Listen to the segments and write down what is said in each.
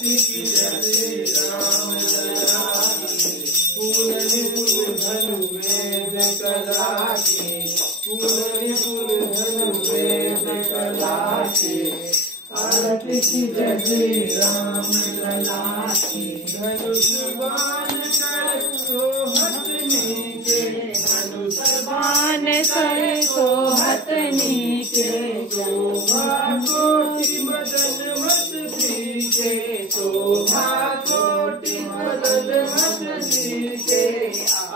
आरती की जय श्री राम लला की। फूल निपुण धनु वेद कला की, फूल निपुण धनु वेद कला की। आरती की जय श्री राम लला की। धनुष बाण कर सोहत नीके, धनुष बाण कर सोहत नीके। शोभा कोटि मदन मत सीके, शोभा कोटि मदन मत सीके।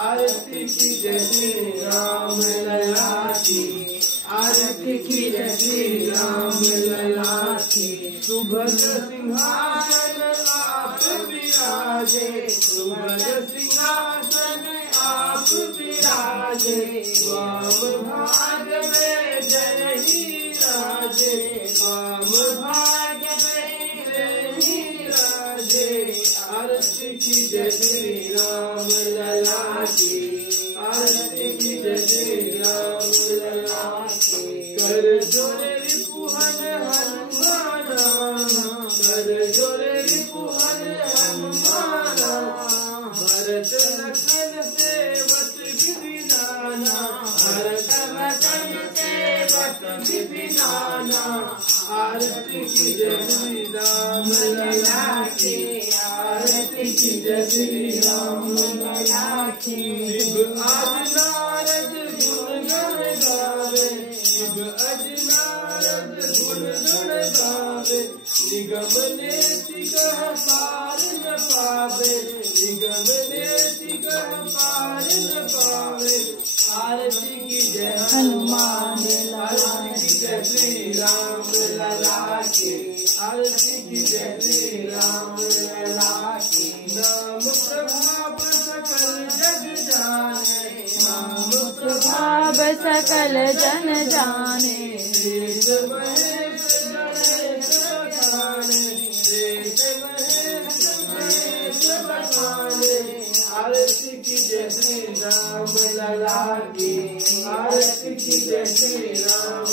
आरती की जय श्री राम लला की, आरती की जय श्री राम लला की। सुभद्र सिंहासन आप विराजे, सुभद्र सिंहासन आप विराजे। वाम भाग में जननी राजे, वाम भाग में जननी राजे। आरती की जय श्री राम लला की, आरती की जय श्री राम लला की। कर जोरे रिपुहन हनुमाना, कर जोरे रिपुहन हनुमाना। भरत लखन सेवक विधि नाना, भरत लखन सेवक विधि नाना। आरती की जय श्री राम लला की, आरती की जय श्री राम लला की। शिव आज नारद गुण गण गावे, शिव आज नारद गुण गण गावे। निगम नेति कह पार न पावे, निगम नेति कह पार न पावे। आरती की जय हनुमान लाला की, जय श्री राम लला की। आरती की जय श्री राम लला की। नाम प्रभाव सकल जग जाने, नाम प्रभाव सकल जन जाने। देश महेश गणेश बखाने, देश महेश गणेश बखाने। आरती की जय श्री राम लला की, आरती की जय श्री राम।